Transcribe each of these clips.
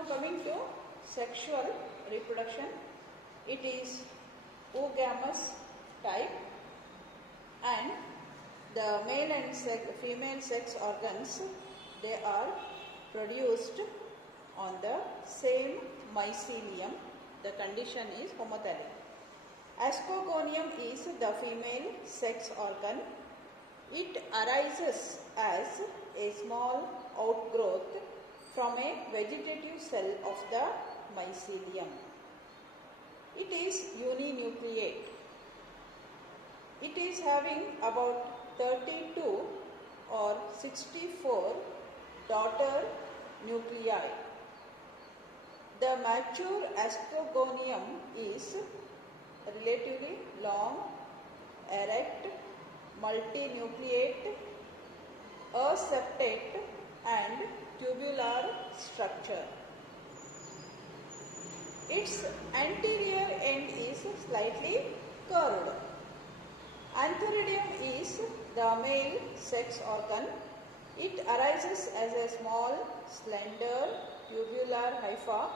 Now coming to sexual reproduction, it is oogamous type, and the male and female sex organs, they are produced on the same mycelium. The condition is homothallic. Ascogonium is the female sex organ. It arises as a small outgrowth from a vegetative cell of the mycelium. It is uninucleate. It is having about 32 or 64 daughter nuclei. The mature ascogonium is relatively long, erect, multinucleate, aseptate and tubular structure. Its anterior end is slightly curved. Antheridium is the male sex organ. It arises as a small, slender, tubular hypha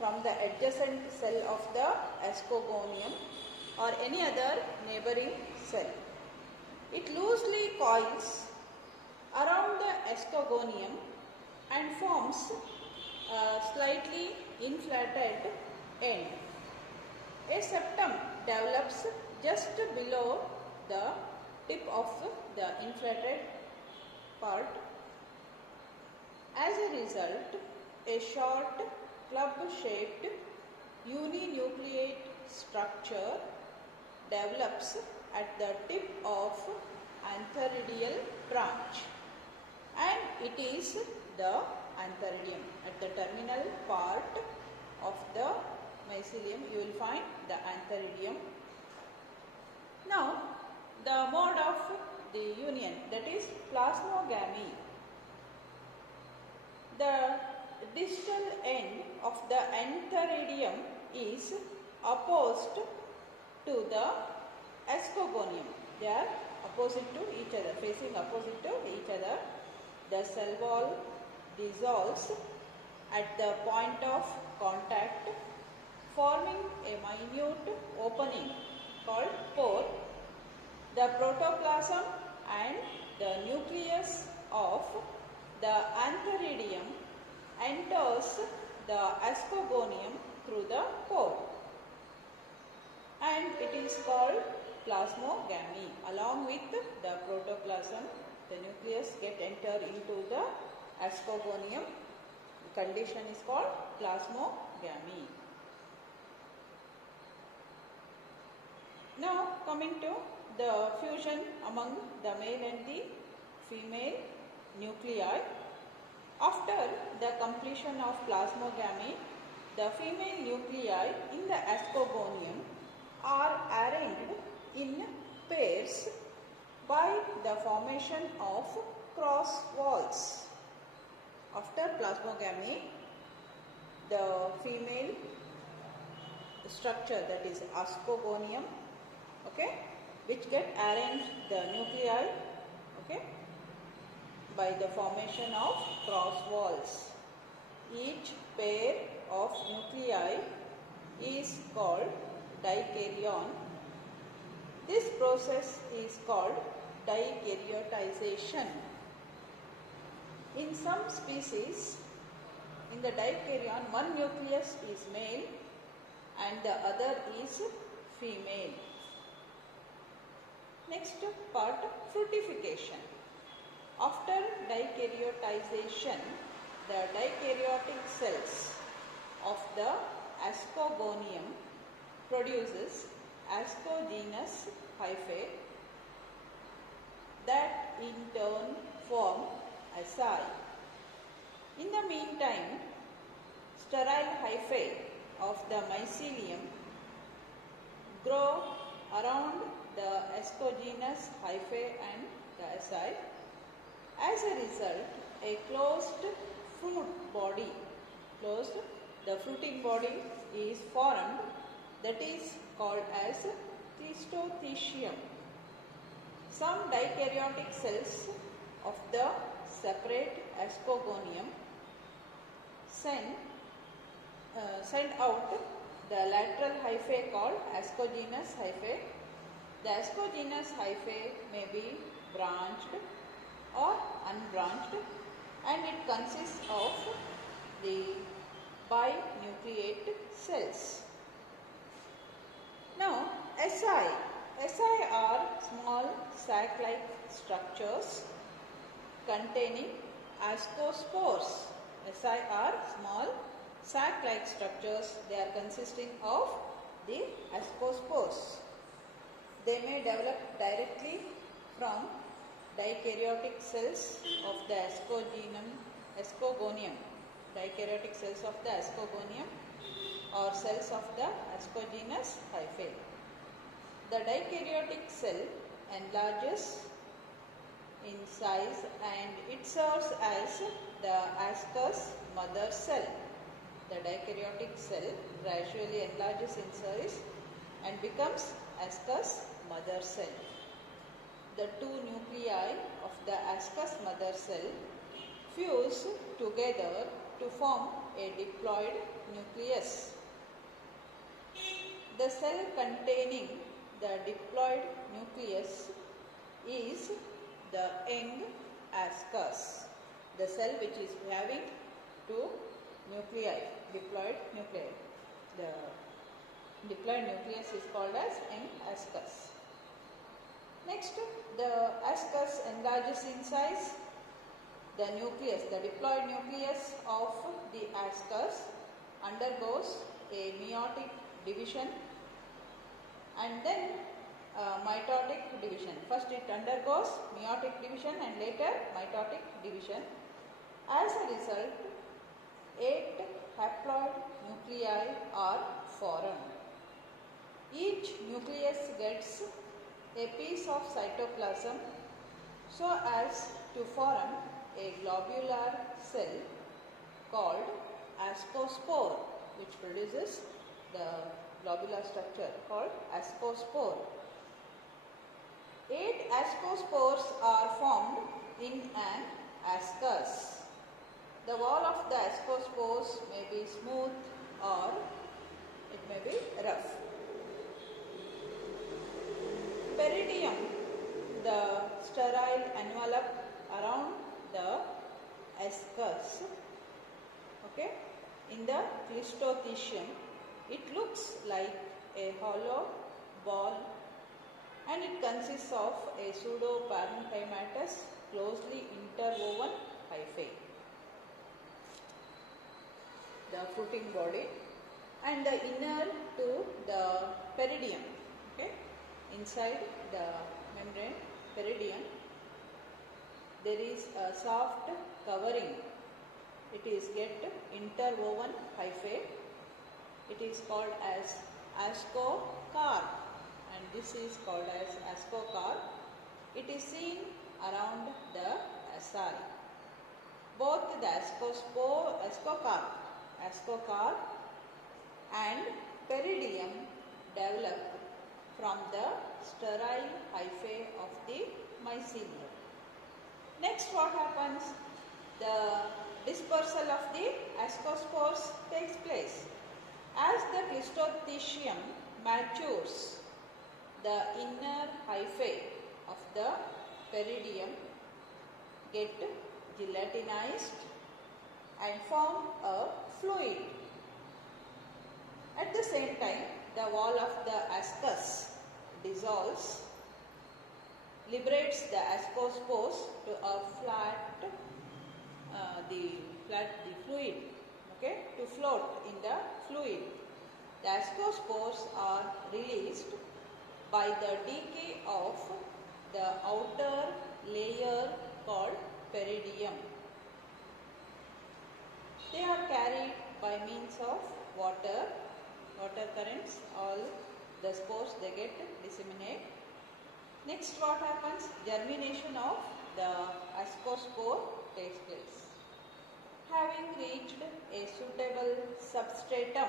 from the adjacent cell of the ascogonium or any other neighboring cell. It loosely coils around the ascogonium and forms a slightly inflated end. A septum develops just below the tip of the inflated part. As a result, a short club-shaped uninucleate structure develops at the tip of antheridial branch, and it is the antheridium. At the terminal part of the mycelium you will find the antheridium. Now the mode of the union, that is plasmogamy. The distal end of the antheridium is opposed to the ascogonium. They are opposite to each other, facing opposite to each other. The cell wall dissolves at the point of contact, forming a minute opening called pore. The protoplasm and the nucleus of the antheridium enters the ascogonium through the pore, and it is called plasmogamy. Along with the protoplasm, the nucleus enter into the ascogonium. The condition is called plasmogamy. Now coming to the fusion among the male and the female nuclei. After the completion of plasmogamy, the female nuclei in the ascogonium are arranged in pairs by the formation of cross walls. After plasmogamy, the female structure, that is ascogonium, which get arranged the nuclei, by the formation of cross walls. Each pair of nuclei is called dikaryon. This process is called dikaryotization. In some species, in the dikaryon, one nucleus is male and the other is female. Next part, fructification. After dikaryotization, the dikaryotic cells of the ascogonium produces ascogenous hyphae that in turn form asci. In the meantime, sterile hyphae of the mycelium grow around the ascogenous hyphae and the asci. As a result, a closed the fruiting body is formed, that is called as cleistothecium. Some dikaryotic cells of the separate ascogonium send send out the lateral hyphae called ascogenous hyphae. The ascogenous hyphae may be branched or unbranched, and it consists of the binucleate cells. Now, SI are small sac-like structures containing ascospores. SI are small sac-like structures. They are consisting of the ascospores. They may develop directly from dikaryotic cells of the ascogonium, dikaryotic cells of the ascogonium, or cells of the ascogenous hyphae. The dikaryotic cell enlarges in size and it serves as the ascus mother cell. The dikaryotic cell gradually enlarges in size and becomes ascus mother cell. The two nuclei of the ascus mother cell fuse together to form a diploid nucleus. The cell containing the diploid nucleus is the young ascus. The cell which is having two nuclei, diploid nuclei. The diploid nucleus is called as young ascus. Next, the ascus enlarges in size. The nucleus, the diploid nucleus of the ascus undergoes a meiotic division and then mitotic division. First it undergoes meiotic division and later mitotic division. As a result, 8 haploid nuclei are formed. Each nucleus gets a piece of cytoplasm so as to form a globular cell called ascospore, which produces the globular structure called ascospore. 8 ascospores are formed in an ascus. The wall of the ascospores may be smooth or it may be rough. Peridium, the sterile envelope around the ascus, okay, in the Cleistothecium, it looks like a hollow ball and it consists of a pseudoparenchymatous closely interwoven hyphae, the fruiting body, and the inner to the peridium, okay, inside the membrane peridium there is a soft covering. It is get interwoven hyphae. It is called as ascocarp, and this is called as ascocarp. It is seen around the asari. Both the ascocarp and peridium develop from the sterile hyphae of the mycelium. Next, what happens? The dispersal of the ascospores takes place. As the Cleistothecium matures, the inner hyphae of the peridium get gelatinized and form a fluid. At the same time, the wall of the ascus dissolves, liberates the ascospores to a the fluid, okay, to float in the fluid. The ascospores are released by the decay of the outer layer called peridium. They are carried by means of water currents. All the spores they get disseminate. Next, what happens? Germination of the ascospore takes place. Having reached a suitable substratum,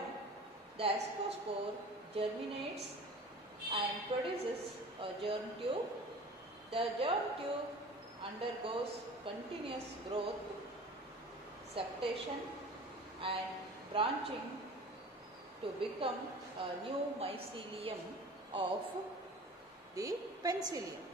the ascospore germinates and produces a germ tube. The germ tube undergoes continuous growth, septation and branching to become a new mycelium of the penicillium.